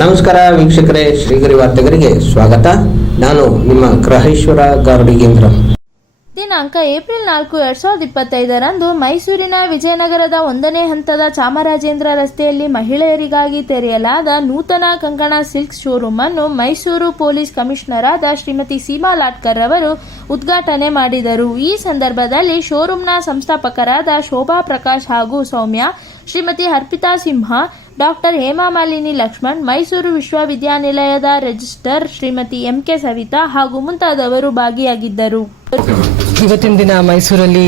ನಮಸ್ಕಾರ ವೀಕ್ಷಕರೇ, ಶ್ರೀಗರಿ ವಾರ್ತೆಗರಿಗೆ ಸ್ವಾಗತ. ನಾನು ನಿಮ್ಮ ಗ್ರಹೇಶ್ವರ ಗಾರ್ಡಿಗೇಂದ್ರ. ದಿನಾಂಕ ಏಪ್ರಿಲ್ 4, 2025ರಂದು ಮೈಸೂರಿನ ವಿಜಯನಗರದ 1ನೇ ಹಂತದ ಚಾಮರಾಜೇಂದ್ರ ರಸ್ತೆಯಲ್ಲಿ ಮಹಿಳೆಯರಿಗಾಗಿ ತೆರೆಯಲಾದ ನೂತನ ಕಂಕಣ ಸಿಲ್ಕ್ಸ್ ಶೋರೂಮ್ ಅನ್ನು ಮೈಸೂರು ಪೊಲೀಸ್ ಕಮಿಷನರ್ ಆದ ಶ್ರೀಮತಿ ಸೀಮಾ ಲಾಟ್ಕರ್ ಅವರು ಉದ್ಘಾಟನೆ ಮಾಡಿದರು. ಈ ಸಂದರ್ಭದಲ್ಲಿ ಶೋರೂಮ್ನ ಸಂಸ್ಥಾಪಕರಾದ ಶೋಭಾ ಪ್ರಕಾಶ್ ಹಾಗೂ ಸೌಮ್ಯ, ಶ್ರೀಮತಿ ಅರ್ಪಿತಾ ಸಿಂಹ, ಡಾಕ್ಟರ್ ಹೇಮಾಮಾಲಿನಿ ಲಕ್ಷ್ಮಣ್, ಮೈಸೂರು ವಿಶ್ವವಿದ್ಯಾನಿಲಯದ ರಿಜಿಸ್ಟ್ರಾರ್ ಶ್ರೀಮತಿ MK ಸವಿತಾ ಹಾಗೂ ಮುಂತಾದವರು ಭಾಗಿಯಾಗಿದ್ದರು. ಇವತ್ತಿನ ದಿನ ಮೈಸೂರಲ್ಲಿ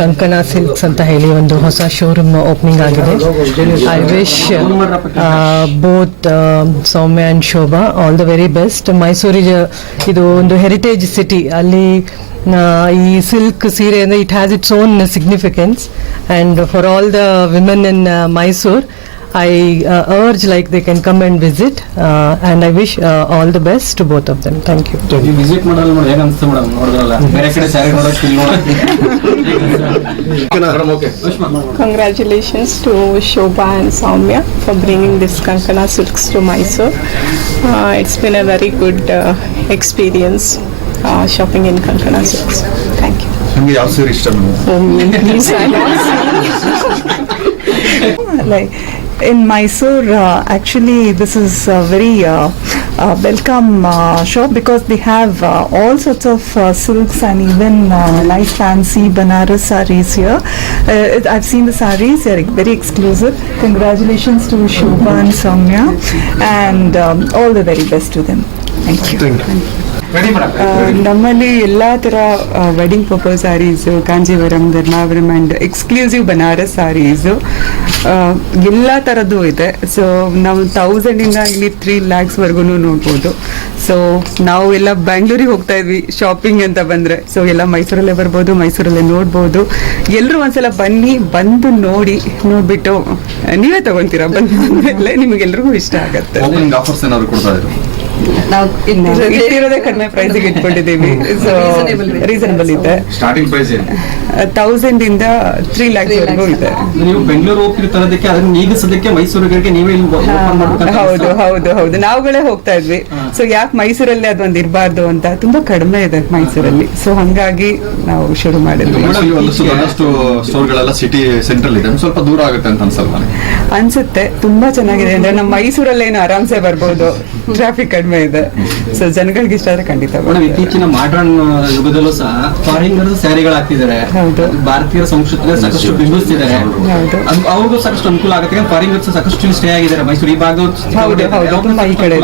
ಕಂಕಣ ಸಿಲ್ಕ್ಸ್ ಅಂತ ಹೇಳಿ ಒಂದು ಹೊಸ ಶೋರೂಮ್ ಓಪನಿಂಗ್ ಆಗಿದೆ. I wish both Soumya and Shobha all the very best. ಮೈಸೂರಿಗೆ ಇದು ಒಂದು ಹೆರಿಟೇಜ್ ಸಿಟಿ. ಅಲ್ಲಿ ಈ ಸಿಲ್ಕ್ ಸೀರೆ ಅಂದರೆ it has its own significance and for all the women in Mysore I urge they can come and visit and I wish all the best to both of them. Thank you. You visit madam hege ansthe madam nodidralla bere kade saree nodake feel okay. Congratulations to Shobha and Soumya for bringing this Kankana Silks to Mysore. It's been a very good experience shopping in Kankana Silks. Thank you. Namge yav sari ishta like in Mysore, actually this is a very welcome shop because they have all sorts of silks and even nice fancy Banaras sarees here. I've seen the sarees, they're very exclusive. Congratulations to Shobha and Soumya and all the very best to them. Thank you. ನಮ್ಮಲ್ಲಿ ಎಲ್ಲ ಥರ wedding purpose saris, Kanjeevaram, Dharmavaram and exclusive Banaras saris ಎಲ್ಲ ಥರದ್ದು ಇದೆ. So ನಾವು 1000ಇಂದ ಇಲ್ಲಿ 3 lakhsವರೆಗೂ ನೋಡ್ಬೋದು. So ನಾವು ಎಲ್ಲ ಬ್ಯಾಂಗ್ಳೂರಿಗೆ ಹೋಗ್ತಾ ಇದ್ವಿ ಶಾಪಿಂಗ್ ಅಂತ ಬಂದರೆ. ಸೊ ಎಲ್ಲ ಮೈಸೂರಲ್ಲೇ ಬರ್ಬೋದು, ಮೈಸೂರಲ್ಲೇ ನೋಡ್ಬೋದು. ಎಲ್ಲರೂ ಒಂದ್ಸಲ ಬನ್ನಿ, ಬಂದು ನೋಡಿಬಿಟ್ಟು ನೀವೇ ತಗೊತೀರಾ. ಬಂದ್ಮೇಲೆ ನಿಮಗೆಲ್ರಿಗೂ ಇಷ್ಟ ಆಗುತ್ತೆ. ಆಫರ್ಸ್ ಏನಾದ್ರು ಕೊಡ್ತಾ ಇದ್ರು? ನಾವು ಇಟ್ಟಿರೋದೇ ಕಡಿಮೆ ಪ್ರೈಸಿಗೆ ಇಟ್ಕೊಂಡಿದ್ದೀವಿ. ಸೊ ರೀಸನಬಲ್ ಇದೆ. ಸ್ಟಾರ್ಟಿಂಗ್ ಪ್ರೈಸ್ 1000ಇಂದ 3 lakhsವರೆಗೂ ಇದೆ. ನೀವು ಬೆಂಗಳೂರು ಹೋಗ್ತಿರ್ತಾರದಕ್ಕೆ ಅದನ್ನ ಈಗ ಸದ್ಯಕ್ಕೆ ಮೈಸೂರಿಗೆ ನೀವೇ ಹೌದು ನಾವುಗಳೇ ಹೋಗ್ತಾ ಇದ್ವಿ. ಸೊ ಯಾಕೆ ಮೈಸೂರಲ್ಲಿ ಅದೊಂದು ಇರಬಾರ್ದು ಅಂತ ತುಂಬಾ ಕಡಿಮೆ ಇದೆ ಮೈಸೂರಲ್ಲಿ. ಸೊ ಹಂಗಾಗಿ ನಾವು ಶುರು ಮಾಡಿದ್ವಿ. ಸ್ಟೋರ್ಗಳೆಲ್ಲ ಸಿಟಿ ಸೆಂಟ್ರಲ್ ಇದೆ, ಸ್ವಲ್ಪ ದೂರ ಆಗುತ್ತೆ ಅಂತ ಅನ್ಸುತ್ತೆ. ತುಂಬಾ ಚೆನ್ನಾಗಿದೆ. ಅಂದ್ರೆ ನಮ್ಮ ಮೈಸೂರಲ್ಲೇನು ಆರಾಮ್ಸೆ ಬರ್ಬೋದು, ಟ್ರಾಫಿಕ್ ಕಡಿಮೆ ಇದೆ. ಸೊ ಜನಗಳಿಗೆ ಇಷ್ಟ ಆದ್ರೆ ಖಂಡಿತ. ಇತ್ತೀಚಿನ ಮಾಡರ್ನ್ ಯುಗದಲ್ಲೂ ಸಹ ಫಾರಿನರ್ ಸ್ಯಾರಿಗಳು ಹಾಕ್ತಿದ್ದಾರೆ. ಭಾರತೀಯ ಸಂಸ್ಕೃತಿ ಸಾಕಷ್ಟು ಬಿಂಬಿಸ್ತಿದ್ದಾರೆ. ಅವ್ರಿಗೂ ಸಾಕಷ್ಟು ಅನುಕೂಲ ಆಗುತ್ತೆ. ಫಾರಿನರ್ಸ್ ಸಾಕಷ್ಟು ಸ್ಟೇ ಆಗಿದ್ದಾರೆ ಮೈಸೂರು ಈ ಭಾಗ. ತುಂಬಾ ಈ ಕಡೆ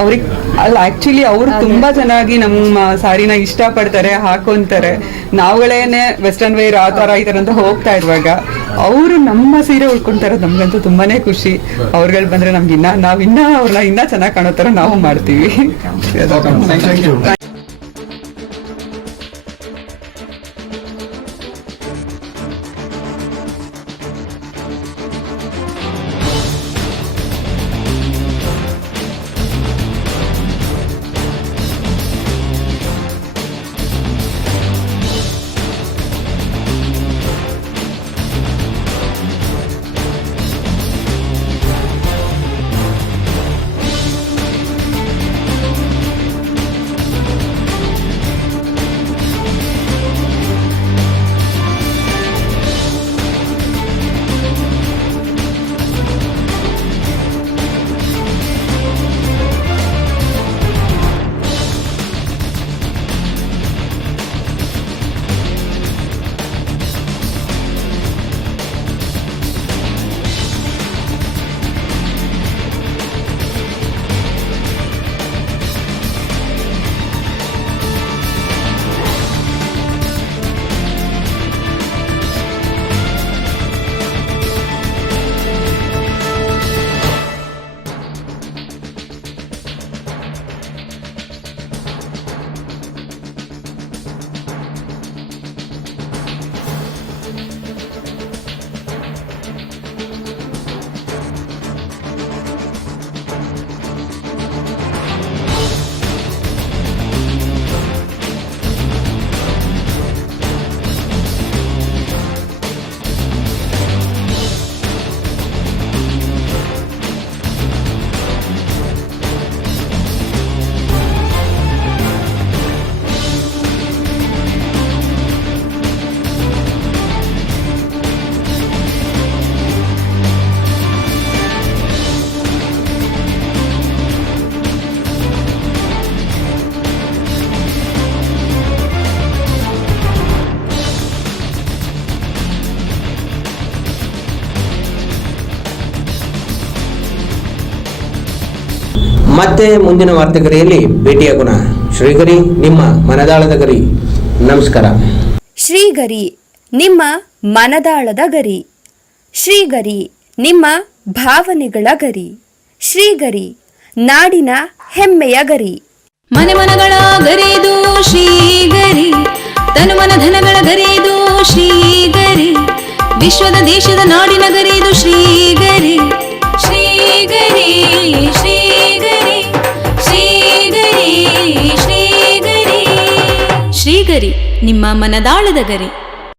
ಅವ್ರಿಗೆ ಅಲ್ಲ, ಆಕ್ಚುಲಿ ಅವ್ರು ತುಂಬಾ ಚೆನ್ನಾಗಿ ನಮ್ಮ ಸಾರಿನ ಇಷ್ಟಪಡ್ತಾರೆ, ಹಾಕೊಂತಾರೆ. ನಾವುಗಳೇನೆ ವೆಸ್ಟರ್ನ್ ವೇರ್ ಆ ತರ ಈ ತರ ಅಂತ ಹೋಗ್ತಾ ಇರುವಾಗ ಅವರು ನಮ್ಮ ಸೀರೆ ಉಳ್ಕೊಂತಾರೆ. ನಮ್ಗಂತೂ ತುಂಬಾನೇ ಖುಷಿ. ಅವ್ರುಗಳು ಬಂದ್ರೆ ನಮ್ಗೆ ನಾವಿನ್ನ ಅವ್ರನ್ನ ಇನ್ನ ಚೆನ್ನಾಗಿ ಕಾಣೋ ತರ ನಾವು ಮಾಡ್ತೀವಿ. ಮತ್ತೆ ಮುಂದಿನ ವಾರ್ತೆಗರಿಯಲ್ಲಿ ಭೇಟಿಯಾಗೋಣ. ಶ್ರೀಗರಿ, ನಿಮ್ಮ ಮನದಾಳದ ಗರಿ. ನಮಸ್ಕಾರ. ಶ್ರೀಗರಿ, ನಿಮ್ಮ ಮನದಾಳದ ಗರಿ. ಶ್ರೀಗರಿ, ನಿಮ್ಮ ಭಾವನೆಗಳ ಗರಿ. ಶ್ರೀಗರಿ, ನಾಡಿನ ಹೆಮ್ಮೆಯ ಗರಿ. ಮನೆ ಮನಗಳ ಗರಿದು ಶ್ರೀಗರಿ, ತನು ಮನ ಧನಗಳ ಗರಿದು ಶ್ರೀಗರಿ, ವಿಶ್ವದ ದೇಶದ ನಾಡಿನ ಗರಿದು ಶ್ರೀಗರಿ. ಶ್ರೀಗರಿ ಶ್ರೀಗರಿ ಶ್ರೀಗರಿ ಶ್ರೀಗರಿ ಶ್ರೀಗರಿ, ನಿಮ್ಮ ಮನದಾಳದ ಗರಿ.